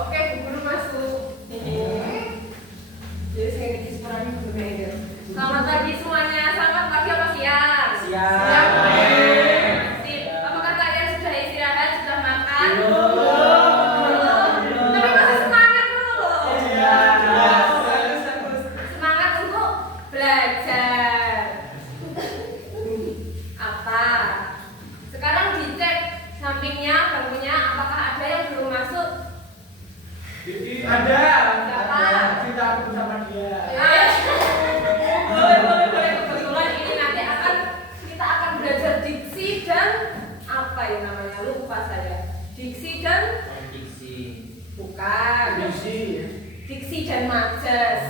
Oke, Bu Guru masuk. Jadi saya dikisporan Bu Guru. Selamat pagi semuanya. Selamat pagi apa siang? Siang. Sip. Apakah kalian sudah istirahat, sudah makan? Belum. Tapi masih semangat dulu loh. Iya. Bagus. Semangat untuk belajar. Apa? Sekarang dicek sampingnya, bangkunya, apakah ada yang belum masuk? Ada. Siapa? Kita bersama dia. Boleh. Kebetulan ini nanti kita akan belajar diksi dan apa ya namanya? Lupa saya. Diksi dan bukan. Diksi dan majas.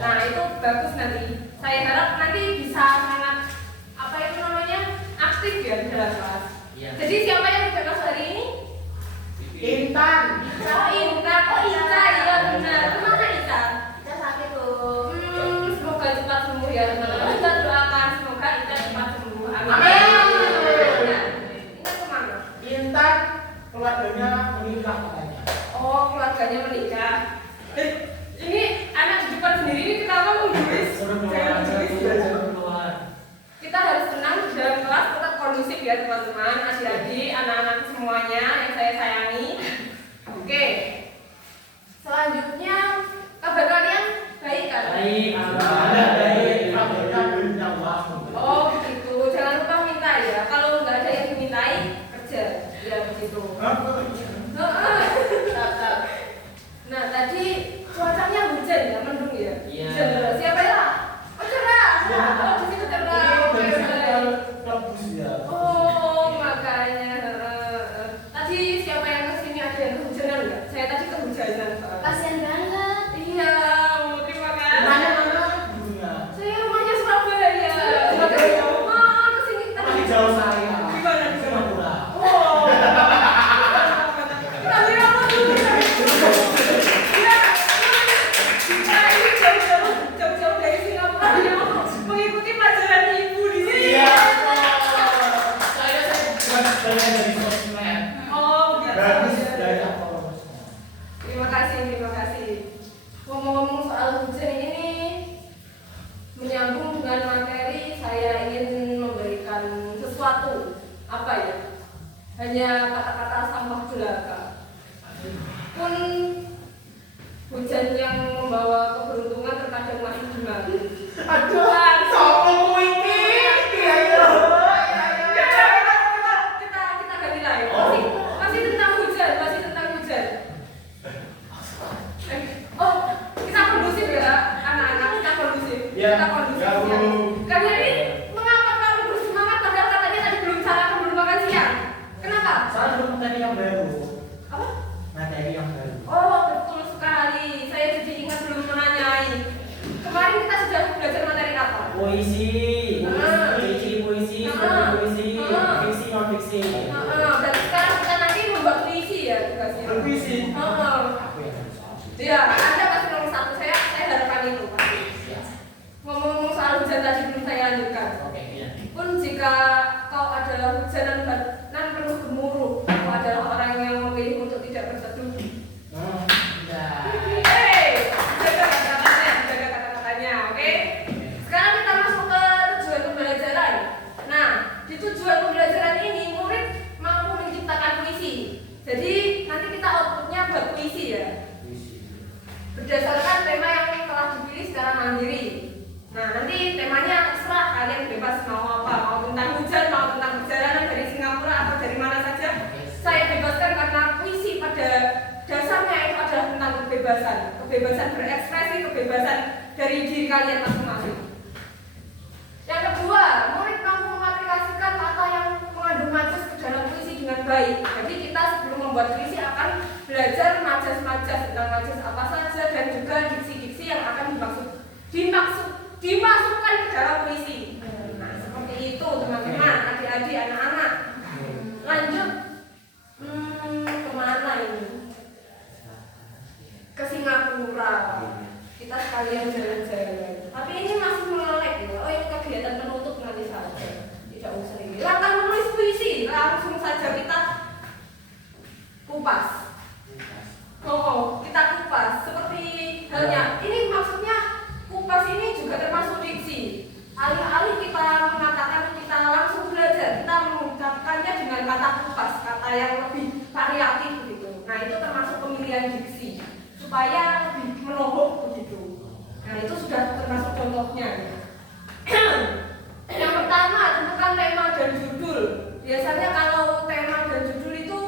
Nah itu bagus nanti. Saya harap nanti bisa sangat apa itu namanya aktif ya di dalam kelas. Iya. Jadi siapa yang tidak masuk hari ini? Intan. Oh Intan, Ica, iya benar. Kemana Ica? Ica sakit tuh. Semoga cepat sembuh ya teman-teman. Kita doakan semoga Ica cepat sembuh. Amin. Intan kemana? Intan keluarganya menikah katanya. Oh keluarganya menikah. Ini anak di depan sendiri ini kenapa menggubris? Kita harus tenang di dalam kelas, tetap kondusif ya teman-teman, adik-adik, anak-anak semuanya yang saya sayangi. Oke. Selanjutnya kabar kalian baik kan? Baik. Baik. Oh begitu, jangan lupa minta ya. Kalau nggak ada yang dimintai kerja, ya begitu. Nah tadi cuacanya hujan ya, mendung ya. Iya. Cerah. Siapa ya? Oh cerah. Oh di situ cerah. Oh makanya. Tadi siapa yang kesini ada yang kehujanan nggak? Saya tadi kehujanan. Kasian banget. Iya, terima kasih. Mana? Saya rumahnya Surabaya. Surabaya. Oh, kesini tadi. Masih jauh saya. Gimana? Singapura. Oh. Kasih apa dulu? Ya. Kita ini jauh-jauh dari Singapura ya mengikuti pelajaran ibu di sini. Iya. Saya bukan bagian dari sosmed. Oh, Bagus gitu. dari apa? Terima kasih. Ngomong-ngomong soal hujan ini menyambung dengan materi, saya ingin memberikan sesuatu apa ya? Hanya kata-kata sampah belaka. Pun hujan yang membawa keberuntungan terkadang masih gimana? Aduh, sopo iki? Ayo. Kita ganti lagi. Oh. Masih tentang hujan. Oh, kita kondusif ya, anak-anak. Kita kondusif. Ya, Kita kondusif. ya, Bu. Kalian ini mengapa kamu bersemangat padahal katanya tadi belum sarapan, belum makan siang? Kenapa? Saya belum materi yang baru. Apa? Materi yang baru. Oh, betul sekali. Saya jadi ingat belum menanyai. Kemarin kita sudah belajar materi apa? Puisi, puisi, fiksi, non fiksi. Dan sekarang kita nanti membuat puisi ya tugasnya. Berpuisi. Aku yang harus soal. Ya, Anda pasti nomor satu. Saya harapan itu pasti. Ngomong-ngomong soal hujan tadi belum saya lanjutkan. Oke, iya. Pun jika kau adalah hujanan dan penuh gemuruh, kau adalah orang yang memilih untuk tidak berteduh. Hei, jaga kata-katanya, oke? Sekarang kita masuk ke tujuan pembelajaran. Nah, di tujuan pembelajaran ini murid mampu menciptakan puisi. Jadi nanti kita outputnya buat puisi ya. Berdasarkan tema yang telah dipilih secara mandiri. Nah, nanti temanya terserah kalian bebas mau apa, mau tentang hujan, mau tentang perjalanan dari Singapura atau dari mana saja. Saya bebaskan karena puisi pada dasarnya itu adalah tentang kebebasan berekspresi, kebebasan dari diri kalian masing-masing. Yang kedua, murid mampu mengaplikasikan kata yang mengandung majas ke dalam puisi dengan baik. Jadi kita sebelum membuat puisi akan belajar majas-majas tentang majas apa saja dan juga diksi-diksi yang akan dimasukkan ke dalam puisi. Nah, seperti itu teman-teman, adik-adik, anak-anak. Lanjut, kemana ini? Ke Singapura. Kita sekalian jalan-jalan. Tapi ini masih meleleh ya. Oh ini kegiatan penutup nanti saja. Tidak usah ini. Langkah menulis puisi, langsung saja kita kupas. Oh, pemilihan diksi supaya lebih menohok begitu. Nah itu sudah termasuk contohnya. Yang pertama tentukan tema dan judul. Biasanya kalau tema dan judul itu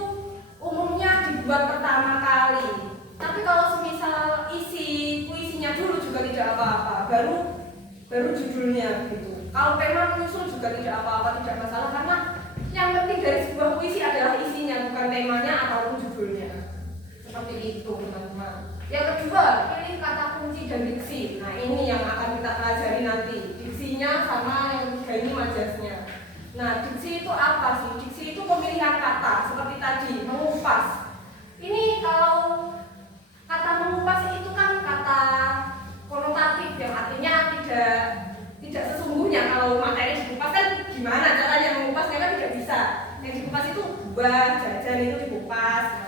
umumnya dibuat pertama kali. Tapi kalau semisal isi puisinya dulu juga tidak apa-apa, baru judulnya begitu. Kalau tema menyusul juga tidak apa-apa, tidak masalah karena yang penting dari sebuah puisi adalah isinya, bukan temanya ataupun judulnya. Seperti itu teman-teman. Yang kedua, pilih kata kunci dan diksi. Nah ini yang akan kita pelajari nanti. Diksinya sama yang ketiga ini majasnya. Nah diksi itu apa sih? Diksi itu pemilihan kata seperti tadi, mengupas. Ini kalau kata mengupas itu kan kata konotatif yang artinya tidak sesungguhnya. Kalau materi dikupas kan gimana caranya mengupasnya kan tidak bisa. Yang dikupas itu buah, jajan itu dikupas.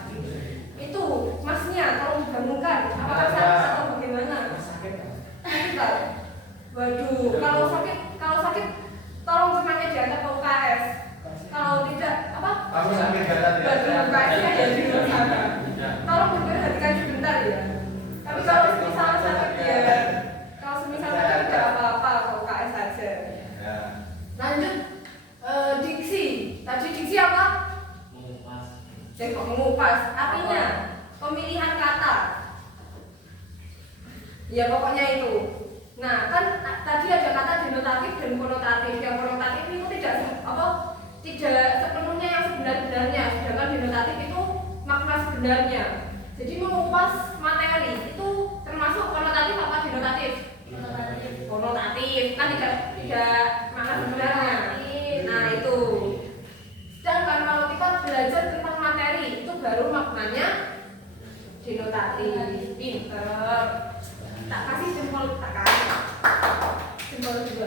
Itu masnya tolong digabungkan apakah sakit atau bagaimana? Sakit Sakit. Waduh, kalau sakit tolong semuanya diantar ke UKS. Kalau tidak apa? Aku sakit data tidak. Waduh, UKS-nya ya di luar sana. Tolong diperhatikan sebentar ya. Tapi kalau semisal sakit ya, kalau semisal sakit tidak apa-apa ke UKS saja. Lanjut diksi. Tadi diksi apa? Mengupas. Artinya pemilihan kata. Ya pokoknya itu. Nah kan tadi ada kata denotatif dan konotatif. Yang konotatif itu tidak sepenuhnya yang sebenar-benarnya. Sedangkan denotatif itu makna sebenarnya. Jadi mengupas materi itu termasuk konotatif apa denotatif? Konotatif kan tidak makna sebenarnya. Nah itu. Sedangkan kalau kita belajar tentang materi itu baru maknanya denotatif. Pinter. Tak kasih jempol, tak kasih jempol juga.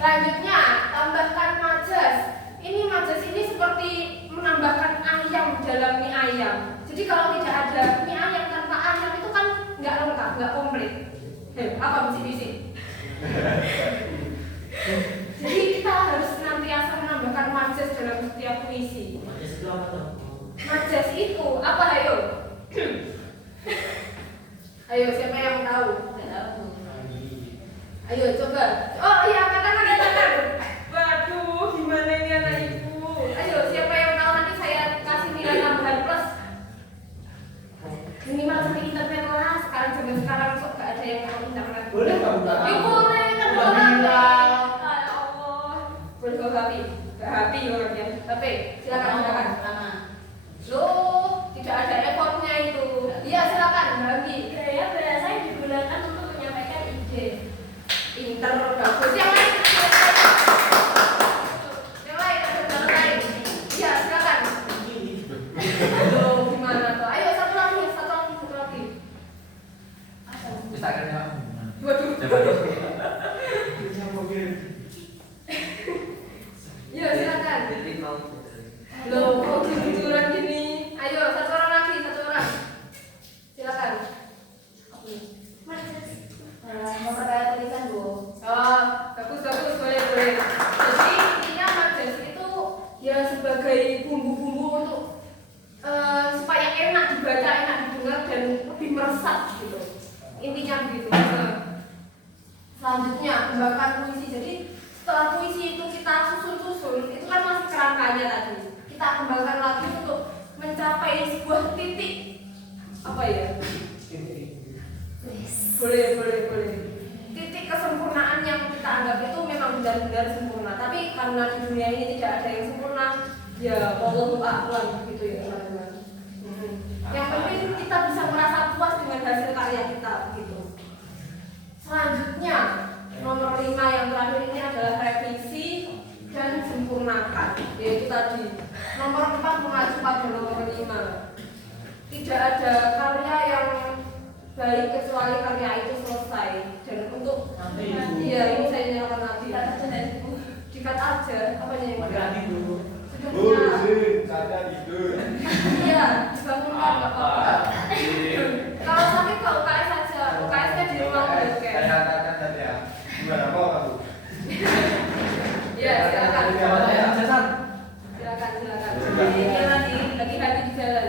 Selanjutnya tambahkan majas. Ini majas ini seperti menambahkan ayam dalam mie ayam. Jadi kalau tidak ada mie ayam tanpa ayam itu kan nggak lengkap, nggak komplit. Apa bisik-bisik? Jadi kita harus senantiasa menambahkan majas dalam setiap puisi. Majas itu apa tuh? Majas itu apa ayo? Ayo siapa yang tahu? Ayo coba. Oh iya katakan. Waduh gimana ini anak ibu? Ayo siapa yang tahu nanti saya kasih nilai tambahan plus. Minimal sampai internet lah. Sekarang kok gak ada yang tahu internet. Boleh nggak buka? Ya boleh kan bawa HP. Ya Allah. Boleh bawa HP. HP orangnya. HP silakan. Loh tidak ada effortnya itu. Iya silakan bagi. Gaya bahasa yang digunakan untuk menyampaikan ide. Pinter bagus. Yang lain ada jalan lain. Iya silakan. Loh gimana tuh? Ayo satu lagi. Bisa kan ya? Waduh. Iya silakan. Loh kok jujuran gini? Ayo satu orang lagi. Silakan. Memperkaya tulisan Bu. Oh, bagus boleh. Jadi intinya majas itu ya sebagai bumbu-bumbu untuk supaya enak dibaca, enak didengar dan lebih meresap gitu. Intinya begitu. Selanjutnya kembangkan puisi. Jadi setelah puisi itu kita susun, itu kan masih kerangkanya tadi. Kita kembangkan lagi untuk mencapai sebuah titik apa ya? Boleh. Titik kesempurnaan yang kita anggap itu memang benar-benar sempurna. Tapi karena di dunia ini tidak ada yang sempurna, ya wallahu a'lam gitu ya teman-teman. Yang penting kita bisa merasa puas dengan hasil karya kita begitu. Selanjutnya nomor 5 yang terakhir ini adalah revisi dan sempurnakan. Yaitu tadi nomor 4 mengacu pada nomor 5. Tidak ada karya yang baik kecuali karya itu selesai. Dan untuk iya ini saya nyalakan nanti. Dikat aja apanya yang Mati dulu. sudah nyala. Kaca tidur. Iya dibangunkan nggak apa-apa. Kalau sakit ke UKS saja. UKS-nya di rumah udah oke. Saya katakan tadi ya. Gimana mau kamu? Iya silakan. Jasan. Silakan. Ini lagi happy di jalan.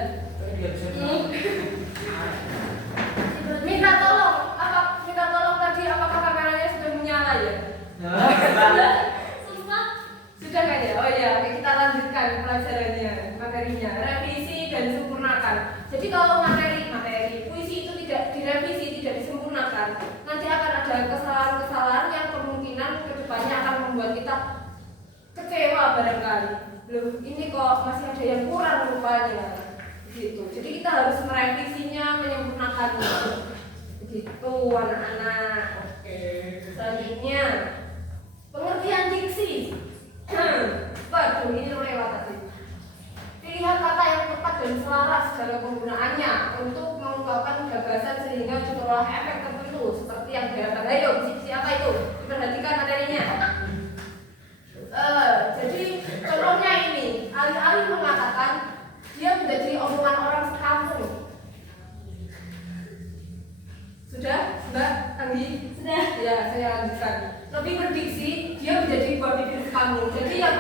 materinya, revisi dan sempurnakan. Jadi kalau materi puisi itu tidak direvisi, tidak disempurnakan, nanti akan ada kesalahan-kesalahan yang kemungkinan kedepannya akan membuat kita kecewa barangkali. Loh, ini kok masih ada yang kurang rupanya, gitu. Jadi kita harus merevisinya, menyempurnakannya, begitu anak-anak. Oke. Selanjutnya, pengertian diksi. Waduh, ini lewat tadi. Pilihan kata yang tepat dan selaras dalam penggunaannya untuk mengungkapkan gagasan sehingga memperoleh efek tertentu seperti yang di atas. Ayo, siapa itu? Diperhatikan materinya. Jadi contohnya ini, alih-alih mengatakan dia menjadi omongan orang sekampung. Sudah, Mbak Anggi? Sudah. Ya, saya lanjutkan. Lebih berdiksi, dia menjadi buah bibir kamu. Jadi yang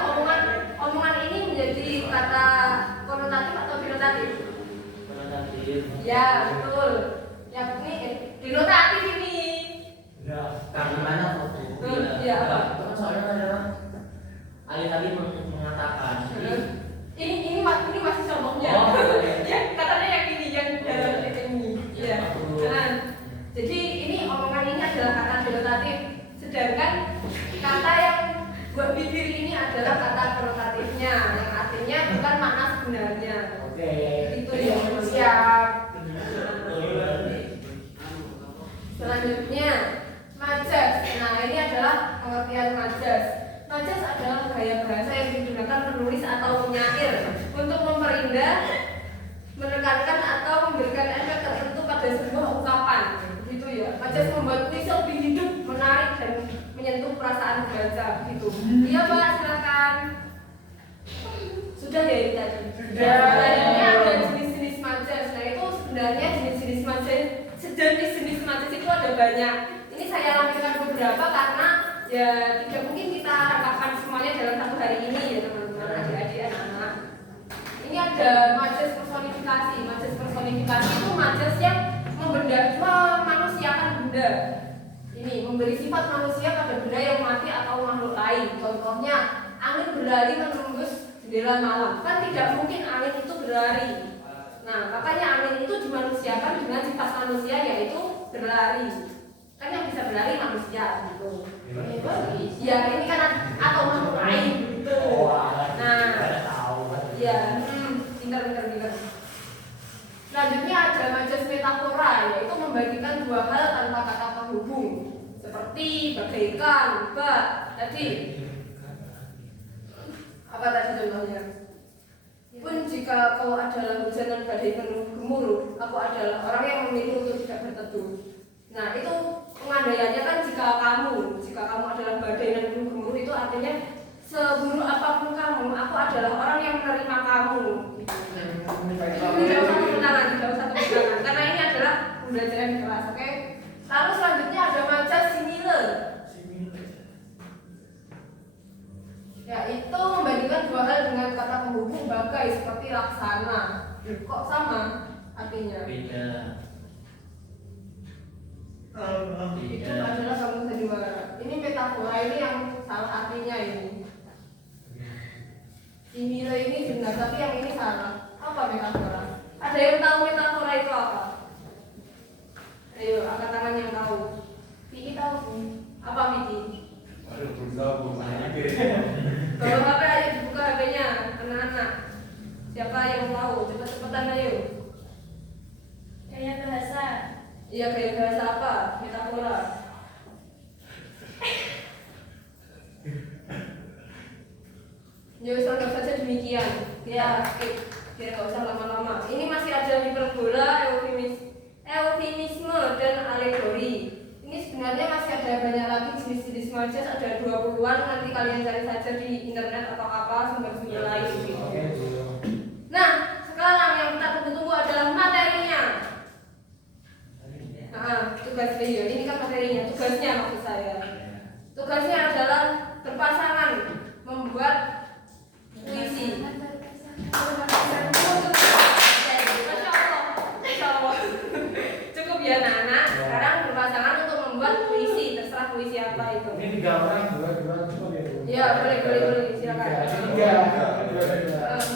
omongan ini menjadi kata konotatif atau denotatif? Konotatif. Ya, betul. Yang ini denotatif ini. Ya, gimana waktu? Iya, apa? Itu kan soalnya adalah alih-alih mengatakan. Ini masih contohnya. Oh, Ya, katanya yang ini yang dalam ini. Iya. Nah, jadi ini omongan ini adalah kata denotatif. Sedangkan kata yang buat bibir ini adalah kata konotatifnya, yang artinya bukan makna sebenarnya. Oke. Itu ya, siap. Selanjutnya, majas. Nah, ini adalah pengertian majas. Majas adalah gaya bahasa yang digunakan penulis atau penyair untuk memperindah, menekankan atau memberikan efek tertentu pada sebuah ungkapan. Gitu ya. Majas membuat puisi lebih hidup, menarik dan menyentuh perasaan pembaca. Gitu. Iya, Pak, silakan. Sudah ya ini tadi. Sudah. Selanjutnya ada jenis-jenis majas. Nah, itu sebenarnya jenis-jenis majas itu ada banyak. Ini saya lampirkan beberapa karena ya tidak mungkin kita rangkapan semuanya dalam satu hari ini ya teman-teman, adik-adik, anak-anak. Ini ada majas personifikasi. Majas personifikasi itu majas yang memanusiakan benda. Ini memberi sifat manusia pada benda yang mati atau makhluk lain. Contohnya, angin berlari menembus jendela malam. Kan tidak mungkin angin itu berlari. Nah, makanya angin itu dimanusiakan dengan sifat manusia, yaitu berlari. Kan yang bisa berlari manusia gitu. Ya, ini kan atau makhluk lain gitu. Nah, ya, pintar. Selanjutnya ada majas metafora, yaitu membagikan dua hal tanpa kata penghubung, seperti bagaikan, tadi. Apa tadi contohnya? Pun jika kau adalah hujan dan badai penuh gemuruh, aku adalah orang yang memilih untuk tidak berteduh. Nah, itu pengandaiannya kan jika kamu adalah badai dan penuh gemuruh, itu artinya seburuk apapun kamu, aku adalah orang yang menerima kamu. Tidak usah tepuk tangan, karena ini adalah pembelajaran di kelas, oke? Lalu selanjutnya ada majas simile. Yaitu membandingkan dua hal dengan kata penghubung bagai seperti laksana. Kok sama artinya? Beda. Itu adalah kamu sandiwara. Ini metafora, ini yang salah artinya ini. Simile ini benar, tapi yang ini salah. Apa metafora? Ada yang tahu metafora itu apa? Ayo, angkat tangan yang tahu. Vicky tahu? Apa Vicky? Aduh, belum tahu. Kalau HP ayo dibuka HP-nya, anak-anak. Siapa yang tahu? Cepat-cepatan ayo. Gaya bahasa. Iya, gaya bahasa apa? Metafora. Ya, anggap saja demikian. Ya, skip. Biar nggak usah lama-lama. Ini masih ada hiperbola, eufemisme dan alegori. Ini sebenarnya masih ada banyak lagi jenis-jenis majas, ada 20-an, nanti kalian cari saja di internet atau apa sumber-sumber lain gitu. Nah, sekarang yang kita tunggu-tunggu adalah materinya. Nah, tugas video ini kan materinya, tugasnya maksud saya. Tugasnya adalah berpasangan membuat puisi. Masya Allah. Cukup ya anak-anak. Sekarang berpasangan untuk membuat puisi, terserah puisi apa itu. Ini 3 orang, 2 cukup ya. Ya, boleh, silakan. 3.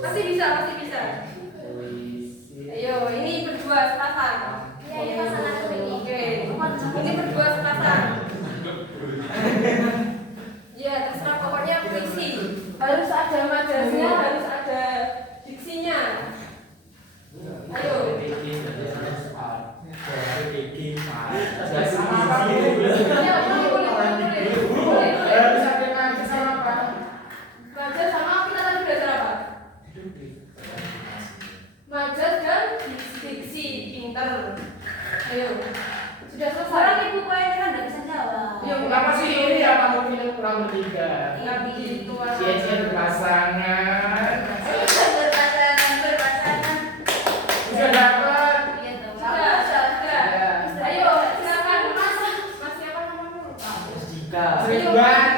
Pasti bisa, pasti bisa. Ayo, ini berdua sepasang. Iya, ini pasang aku ini. Oke, ini berdua sepasang. Ya, terserah pokoknya puisi. Harus ada majasnya, harus ada diksinya. Ayo. Ya, boleh. Majas sama kita tadi belajar apa? Majas dan diksi, pinter. Ayo, sudah selesai. Sekarang ibu poinnya kan nggak bisa jawab. Ya, Kenapa sih ini ya kamu pilih kurang bertiga? Nggak begitu. Cie-cie berpasangan. Berpasangan. Sudah dapat. Iya tuh. Sudah. Ya. Ayo, silakan Mas. Mas siapa namanya? Jika. Ayo, Ridwan.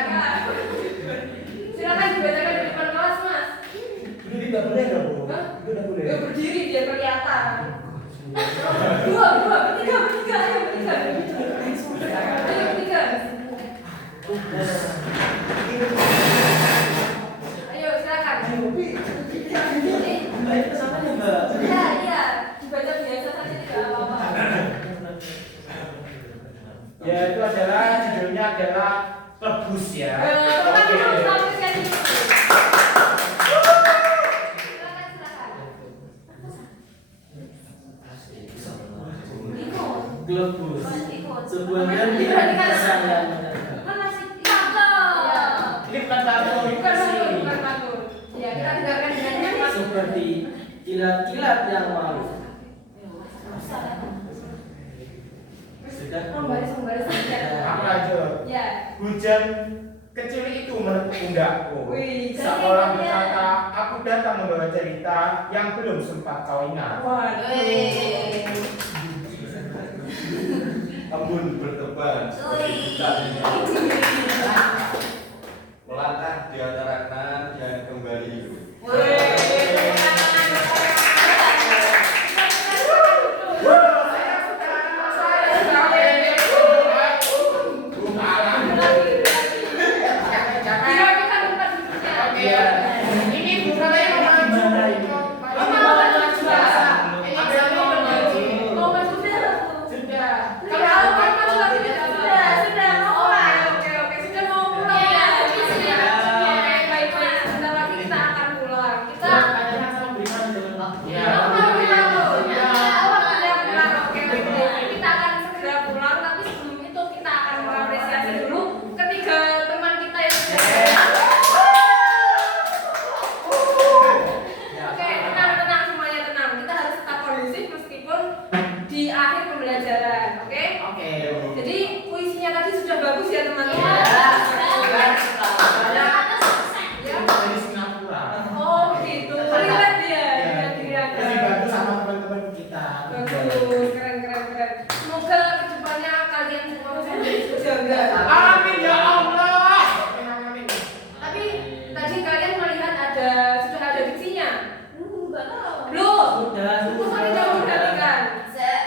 silakan dibacakan di depan kelas, Mas. Berdiri nggak boleh nggak bu? Hah? Itu nggak boleh. Ya berdiri biar kelihatan. Dua, bertiga, ayo bertiga. Ayo bertiga. Ayo silakan. Iya, dibaca biasa saja tidak apa-apa. Ya itu adalah judulnya adalah Rebus ya. Teman Oke. dulu sampai sini. Globus. Ikut. Sebuah ganti kesayangan. Mana sih? Cakep. Ini bukan tato, ini Bukan puisi. matur, bukan matur. Ya, kita dengarkan dengan nyaman. Seperti kilat-kilat yang malu. Sudah. Membaris saja. Apa aja? Ya. Hujan kecil itu menepuk pundakku. Wih, Seolah berkata, aku datang membawa cerita yang belum sempat kau ingat. Waduh. Embun berteban seperti kita melangkah di antara kanan dan kembali hidup. Ini bukan yang maju. Sudah. Di akhir pembelajaran, oke? Oke. Jadi puisinya tadi sudah bagus ya teman-teman. Ya. Dari Singapura. Oh gitu. Lihat dia, lihat Jadi dia. bantu sama teman-teman kita. Bagus, keren. Semoga kedepannya kalian semua bisa menjadi sejaga. Amin ya Allah. Amin. Tapi tadi kalian melihat sudah ada diksinya. Enggak tahu. Belum. Sudah. Masa tidak memperhatikan.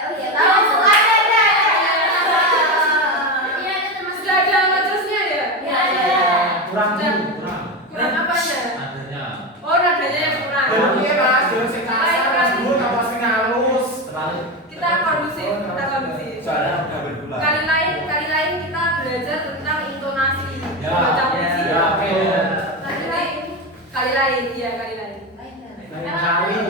Oh iya tahu. Ada. Iya ada termasuk. Sudah ada majasnya ya? Ya ada. Kurang. Kurang apanya? Adanya. Oh, nadanya yang kurang. Iya mas, jangan sing kasar, sebut apa sing halus. Kita kondusif. Soalnya udah berbulan. Kali lain kita belajar tentang intonasi. Ya, Baca puisi. ya, oke. Kali lain, iya kali lain.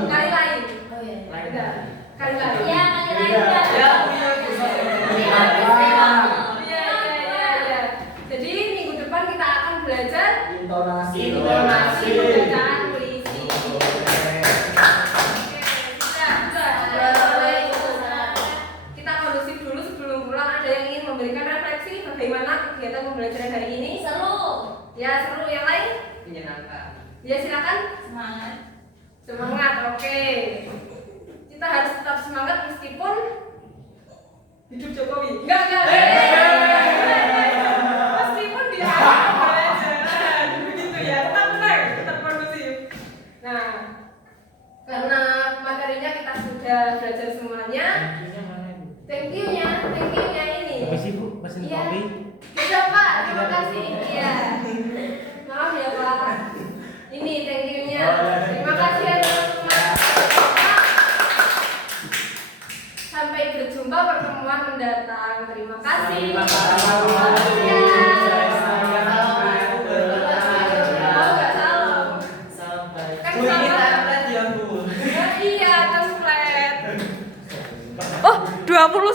Kali lain. Oh iya. Udah. Kali lain. Iya kali lain udah. Ya. Iya. Jadi minggu depan kita akan belajar Intonasi. pembacaan puisi. Sudah. Kita kondusif dulu sebelum pulang. Ada yang ingin memberikan refleksi bagaimana kegiatan pembelajaran hari ini? Seru. Ya seru. Yang lain? Menyenangkan. Ya silakan. Semangat. Oke. Kita harus tetap semangat meskipun hidup Jokowi. Enggak. Meskipun dia pembelajaran begitu ya. Tetap tenang, tetap kondusif. Nah, karena materinya kita sudah belajar semuanya. Thank you-nya ini. Bu, pesen Iya. kopi. Bisa Pak, terima kasih. Iya. Maaf ya Pak. Ini thank you-nya. Terima kasih datang. Terima kasih. Terima kasih. Mau nggak salam? Sampai. Kan Oh, ini sama. template ya, Bu. Iya, template. Oh, 20